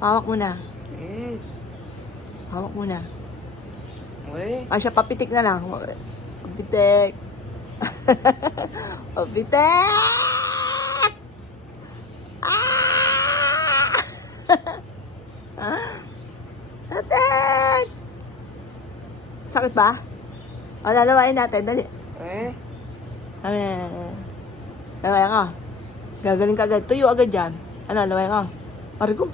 Hawak mo na. Eh. Hawak mo na. Eh. Ay, siya, papitik na lang. Papitik. Papitik! Ah! Papitik! Sakit ba? O, lalawain natin. Dali. Eh. Lawayan ka. Gagaling ka agad. Tuyo agad dyan. Ano, lawayan ka. Marigo.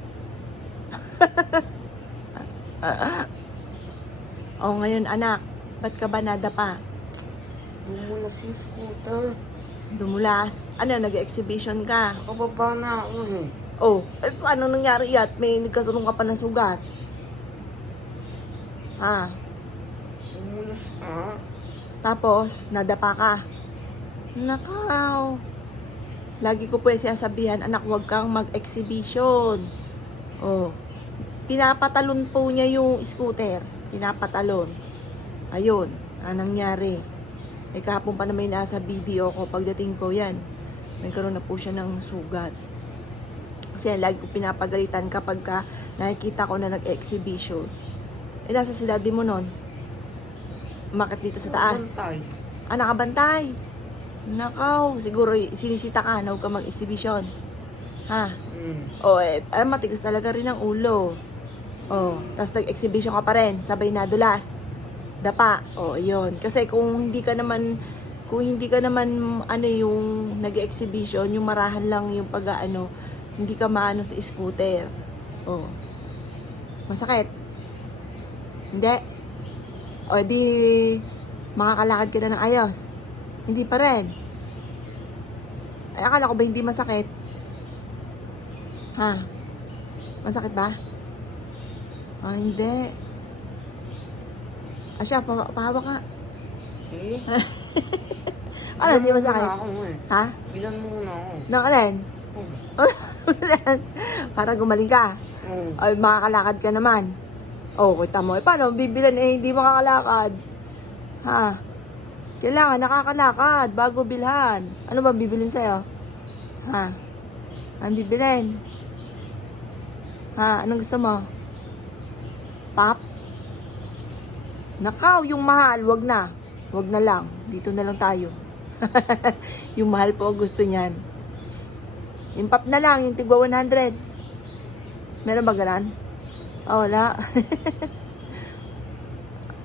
O, ngayon anak. Ba't ka ba nadapa? Bumula si scooter. Dumulas. Ano, nag-exhibition ka? Nakababa na ako eh. Oh, eh, paano nangyari yan? May nagkasunong ka pa ng sugat. Ha? Bumulas ka. Tapos, nadapa ka. Nakaw. Lagi ko po yung sinasabihan, anak, huwag kang mag-exhibition. Oh, pinapatalon po niya yung scooter. Pinapatalon. Ayun, anong nangyari? Eh, kahapon pa na may nasa video ko. Pagdating ko yan, nagkaroon na po siya ng sugat. Kasi lagi ko pinapagalitan kapag ka nakikita ko na nag-exhibition. Eh, nasa si daddy mo nun? Umakit dito sa taas. Bantay. Ah, nakabantay. Nakaw, siguro sinisita ka na huwag ka mag-exhibition. Ha? O, eh, matigas talaga rin ang ulo. O, tapos nag-exhibition ka pa rin, sabay nadulas. Dapa. O, yun. Kasi kung hindi ka naman, ano yung nag-exhibition, yung marahan lang yung pag-ano, hindi ka maano sa scooter. O. Masakit. Hindi. O, di, makakalakad ka na ng ayos. Hindi pa rin. Ay, akala ko ba hindi masakit? Ha? Masakit ba? Ah, hindi. Asya, pahawak ka. Eh? Ano, hindi masakit? Bilan mo muna ako eh. Ha? Bilan mo muna ako. Nang alin? Oh. Para gumaling ka. Oh. Ay, makakalakad ka naman. Oh, kita mo. Eh, paano? Bibilan eh, hindi makakalakad. Ha? Kailangan nakakalakad bago bilhan. Ano ba bibilin sa'yo? Ha? Ang bibilin? Ha? Anong gusto mo? Pop? Nakaw, yung mahal, wag na. Wag na lang. Dito na lang tayo. Yung mahal po gusto niyan. Yung pop na lang, yung tigwa 100. Meron ba ganan? Oh, wala.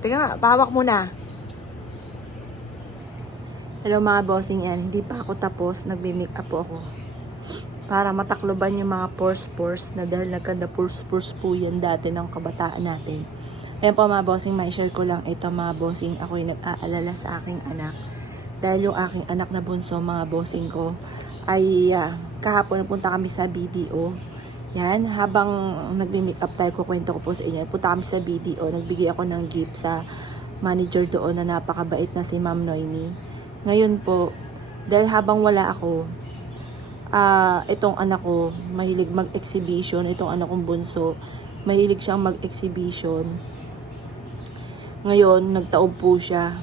Teka nga, pahawak muna. Hello mga bossing yan. Hindi pa ako tapos. Nagme-make up po ako. Para matakloban yung mga pores na dahil nagkanda-pores po yan dati ng kabataan natin. Ayan po mga bossing, ma-share ko lang ito mga bossing. Ako yung nag-aalala sa aking anak. Dahil yung aking anak na bunso, mga bossing ko, ay kahapon napunta kami sa BDO. Yan, habang nagme-make up tayo, kukwento ko po sa inyo. Punta kami sa BDO, nagbigay ako ng gift sa manager doon na napakabait na si Ma'am Noemi. Ngayon po, dahil habang wala ako, itong anak ko, mahilig mag-exhibition. Itong anak kong bunso, mahilig siyang mag-exhibition. Ngayon, nagtaob po siya.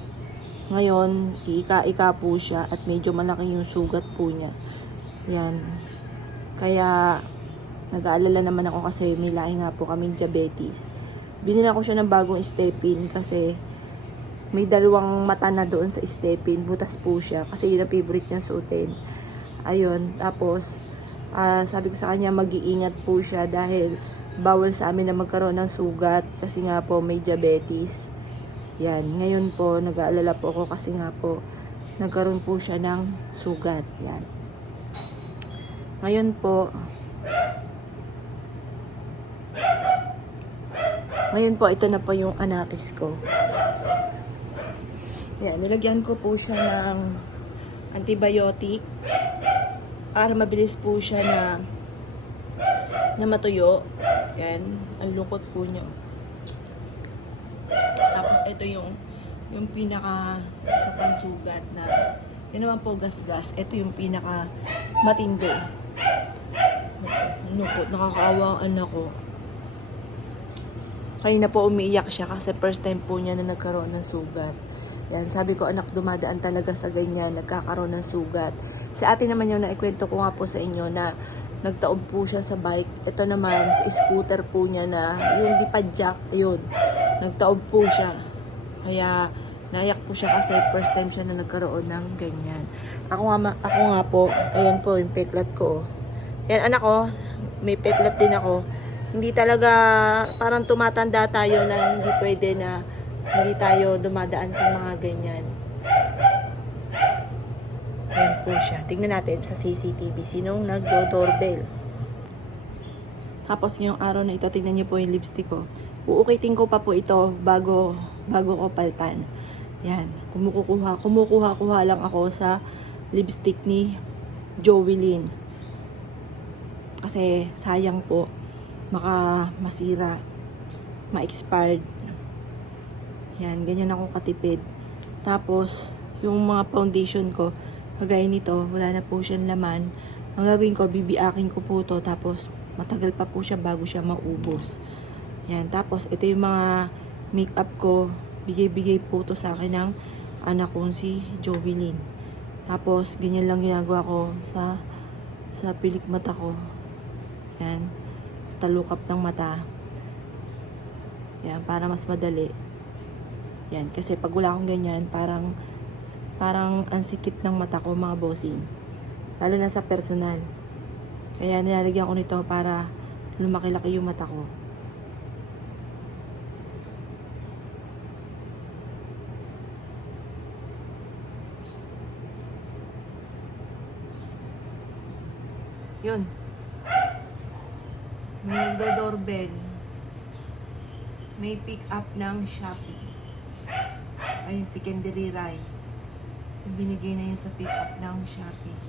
Ngayon, ika-ika po siya at medyo malaki yung sugat po niya. Yan. Kaya, nag-aalala naman ako kasi may lahi nga po kaming diabetes. Binila ko siya ng bagong stepin kasi may dalawang mata na doon sa stepin. Butas po siya kasi yun ang favorite niya suotin. Ayun. Tapos, sabi ko sa kanya mag-iingat po siya dahil bawal sa amin na magkaroon ng sugat kasi nga po may diabetes. Yan. Ngayon po, nag-aalala po ako kasi nga po nagkaroon po siya ng sugat. Yan. Ngayon po, ito na po yung anakis ko. Yan, nilagyan ko po siya ng antibiotic para mabilis po siya na matuyo. Yan, ang lungkot po niya. Tapos ito yung pinaka sa pansugat na yun naman po gasgas. Ito yung pinaka matindi. Lungkot, nakakaawa ang anak ko. Kanina po umiiyak siya kasi first time po niya na nagkaroon ng sugat. Yan, sabi ko anak, dumadaan talaga sa ganyan, nagkakaroon ng sugat. Sa atin naman yung naikwento ko nga po sa inyo na nagtaob po siya sa bike. Ito naman, sa scooter po niya na yung dipadjak, yun, nagtaob po siya. Kaya, naiyak po siya kasi first time siya na nagkaroon ng ganyan. Ako nga po, ayan po yung peklat ko. Yan, anak ko, may peklat din ako. Hindi talaga, parang tumatanda tayo na hindi pwede na hindi tayo dumadaan sa mga ganyan. Ayan po siya. Tingnan natin sa CCTV. Sinong nagdo-doorbell? Tapos ngayong araw na ito, tingnan niyo po yung lipstick ko. Uukitin ko pa po ito bago ko paltan. Yan. Kumukuha lang ako sa lipstick ni Jovelyn. Kasi sayang po. Baka masira. Ma-expired. Yan. Ganyan ako katipid. Tapos, yung mga foundation ko, kagaya nito, wala na po siyang laman. Ang gagawin ko, bibiakin ko po to. Tapos, matagal pa po siya bago siya maubos. Yan. Tapos, ito yung mga makeup ko. Bigay-bigay po to sa akin ng anak kong si Jovelyn. Tapos, ganyan lang ginagawa ko sa pilik mata ko. Yan. Sa talukap ng mata. Yan. Para mas madali. Yan. Kasi pag wala akong ganyan, parang ang sikit ng mata ko, mga bossing. Lalo na sa personal. Kaya nilalagyan ko nito para lumaki-laki yung mata ko. Yun. May nagdo-doorbell. May pick up ng Shopee. Ayun, si Kendry Rai. Binigay na yun sa pick up ng Shopee.